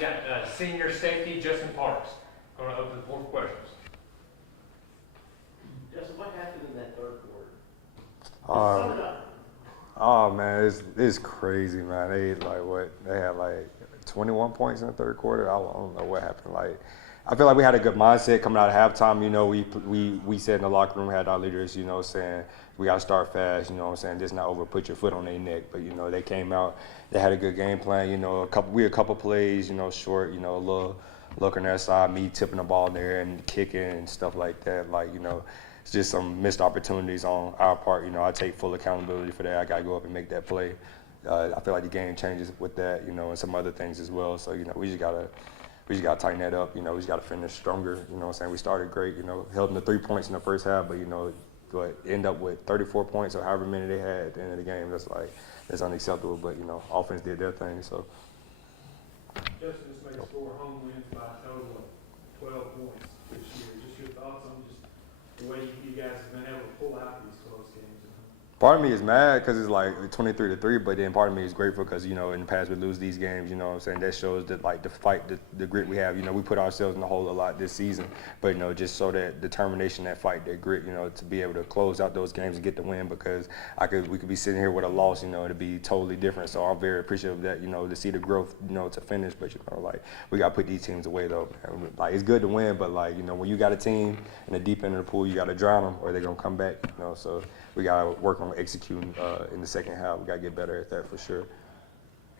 got senior safety Justin Parks. Going to open the floor for questions. Justin, what happened in that third Uh, quarter? Sum it up. oh man, it's crazy, man. They had like 21 points in the third quarter. I don't know what happened. Like, I feel like we had a good mindset coming out of halftime. You know, we said in the locker room, had our leaders, you know, saying we got to start fast. You know what I'm saying? Just not over put your foot on their neck. But you know, they came out, they had a good game plan. You know, a couple plays, you know, short. You know, a little look on their side, me tipping the ball in there and kicking and stuff like that. Like, you know, it's just some missed opportunities on our part. You know, I take full accountability for that. I got to go up and make that play. I feel like the game changes with that, you know, and some other things as well. So, you know, we just gotta tighten that up. You know, we just gotta finish stronger. You know what I'm saying? We started great, you know, held them to 3 points in the first half, but, you know, end up with 34 points or however many they had at the end of the game. That's unacceptable. But, you know, offense did their thing. So. Justin just made 4 home wins by a total of 12 points this year. Just your thoughts on just the way you guys have been able to pull out these close games? Part of me is mad because it's like 23-3, but then part of me is grateful because, you know, in the past we lose these games, you know what I'm saying? That shows that, like, the fight, the grit we have. You know, we put ourselves in the hole a lot this season, but, you know, just so that determination, that fight, that grit, you know, to be able to close out those games and get the win because we could be sitting here with a loss, you know, it'd be totally different. So I'm very appreciative of that, you know, to see the growth, you know, to finish. But, you know, like, we got to put these teams away, though. Like, it's good to win, but, like, you know, when you got a team in the deep end of the pool, you got to drown them or they're going to come back, you know. So we got to work on executing in the second half. We got to get better at that for sure.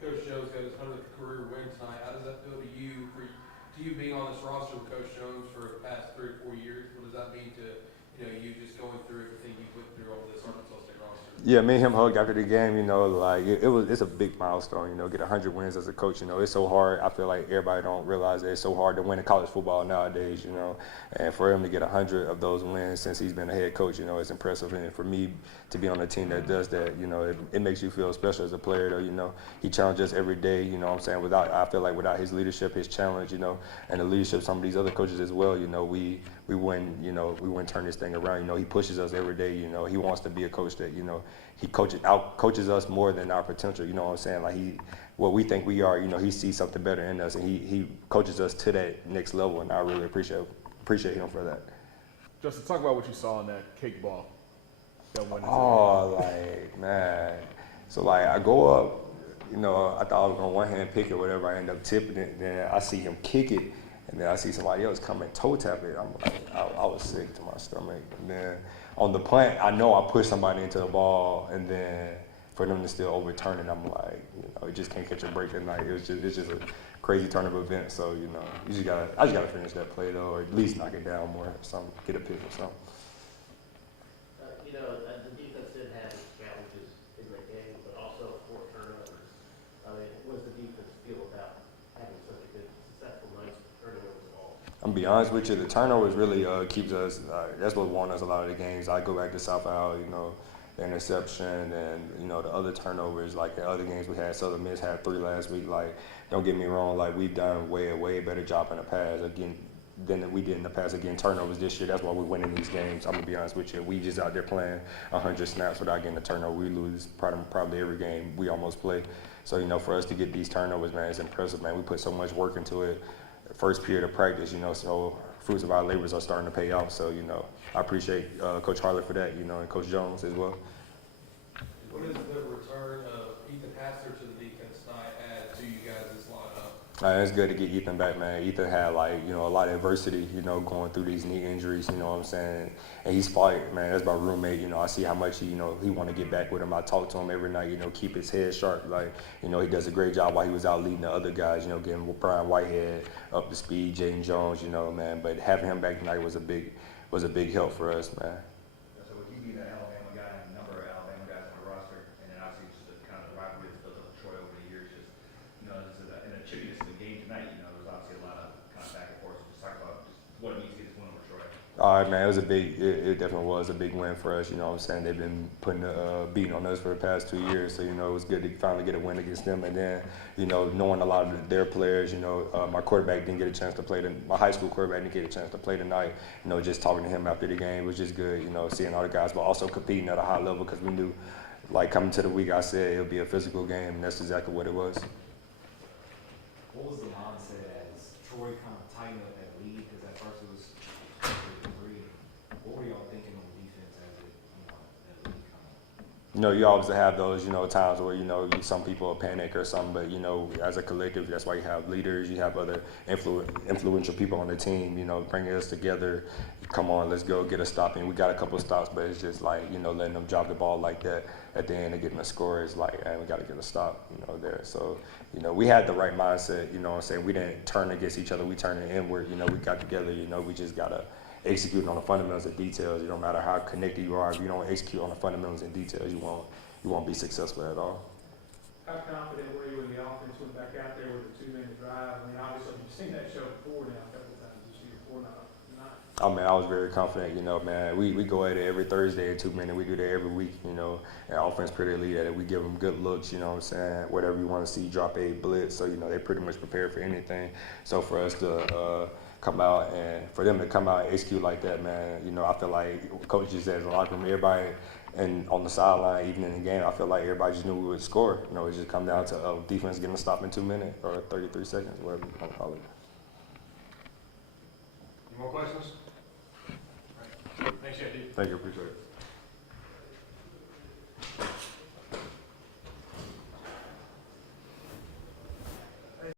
Coach Jones got his 100th career win tonight. How does that feel to you, to you being on this roster with Coach Jones for the past 3 or 4 years? What does that mean to, you know, you just going through everything you went through on this Arkansas State roster? Yeah, me and him hugged after the game. You know, like it's a big milestone. You know, get 100 wins as a coach. You know, it's so hard. I feel like everybody don't realize that it's so hard to win in college football nowadays. You know, and for him to get 100 of those wins since he's been a head coach, you know, it's impressive. And for me to be on a team that does that, you know, it makes you feel special as a player. Though, you know, he challenges us every day. You know, what I'm saying I feel like without his leadership, his challenge, you know, and the leadership of some of these other coaches as well, you know, we wouldn't turn this thing around. You know, he pushes us every day. You know, he wants to be a coach that, you know, he coaches us more than our potential. You know what I'm saying? Like what we think we are, you know, he sees something better in us, and he coaches us to that next level. And I really appreciate him for that. Justin, talk about what you saw in that cake ball. Like, man. So, like, I go up, you know, I thought I was going to one-hand pick it or whatever. I end up tipping it. Then I see him kick it. And then I see somebody else come and toe tap it. I'm like, I was sick to my stomach. And then on the punt, I know I pushed somebody into the ball. And then for them to still overturn it, I'm like, you know, you just can't catch a break at night. It's just a crazy turn of events. So, you know, I just gotta finish that play though, or at least knock it down more or something, get a pick or something. You know, the defense did have its challenges in the game, but also 4 turnovers. I mean, what does the defense feel about having such a good, successful night turning over the ball? I'm gonna be honest with you, the turnovers really keeps us. That's what won us a lot of the games. I go back to South Al, you know, the interception and, you know, the other turnovers. Like the other games we had, Southern Miss had 3 last week. Like, don't get me wrong, like we've done way better job in the past than we did in the past again. Turnovers this year, that's why we're winning these games. I'm gonna be honest with you. We just out there playing 100 snaps without getting a turnover. We lose probably every game we almost play. So, you know, for us to get these turnovers, man, it's impressive, man. We put so much work into it. First period of practice, you know, so fruits of our labors are starting to pay off. So, you know, I appreciate Coach Harley for that, you know, and Coach Jones as well. What is the return of Ethan Hassler to the defense tonight add to you guys' lineup? It's good to get Ethan back, man. Ethan had, like, you know, a lot of adversity, you know, going through these knee injuries, you know what I'm saying? And he's fight, man. That's my roommate, you know. I see how much he want to get back with him. I talk to him every night, you know, keep his head sharp. Like, you know, he does a great job while he was out leading the other guys, you know, getting Brian Whitehead up to speed, Jaden Jones, you know, man. But having him back tonight was a big help for us, man. So with you being an Alabama guy and a number of Alabama guys on the roster, and then obviously just the kind of the rivalry that's built up with Troy over the years, just, you know, in the chipiness of the game tonight, you know, there's obviously a lot of kind of back and forth. So just talk about just what it means to get this win over Troy. All right, man, it definitely was a big win for us. You know what I'm saying? They've been putting beating on us for the past 2 years. So, you know, it was good to finally get a win against them. And then, you know, knowing a lot of their players, you know, my quarterback didn't get a chance to play. My high school quarterback didn't get a chance to play tonight. You know, just talking to him after the game was just good, you know, seeing all the guys, but also competing at a high level because we knew, like, coming to the week, I said it would be a physical game, and that's exactly what it was. What was the mindset Troy kind of tighten up that lead? Because at first it was 3. What were y'all thinking on defense as it, that lead kind of? You know, you always have those, times where, some people will panic or something, but, as a collective, that's why you have leaders, you have other influential people on the team, bringing us together. Come on, let's go get a stop. And we got a couple of stops, but it's just like, letting them drop the ball like that at the end and getting a score is like, hey, we got to get a stop, there. So, we had the right mindset, what I'm saying? We didn't turn against each other, we turned it inward, we got together, we just got to execute on the fundamentals and details. It don't matter how connected you are, if you don't execute on the fundamentals and details, you won't be successful at all. How confident were you when the offense went back out there with a 2-minute drive? I mean, obviously, you've seen that show before now, a couple of times this year, 4-9. Oh man, I was very confident, man. We go at it every Thursday at 2 minutes. We do that every week, and offense pretty elite at it. We give them good looks, what I'm saying? Whatever you want to see, drop a blitz. So, they pretty much prepared for anything. So for us to come out and for them to come out and execute like that, man, I feel like coaches at the locker room, everybody and on the sideline, even in the game, I feel like everybody just knew we would score. It just come down to defense getting a stop in 2 minutes or 33 seconds, whatever you want to call it. Any more questions? Thanks, JD. Thank you, appreciate it.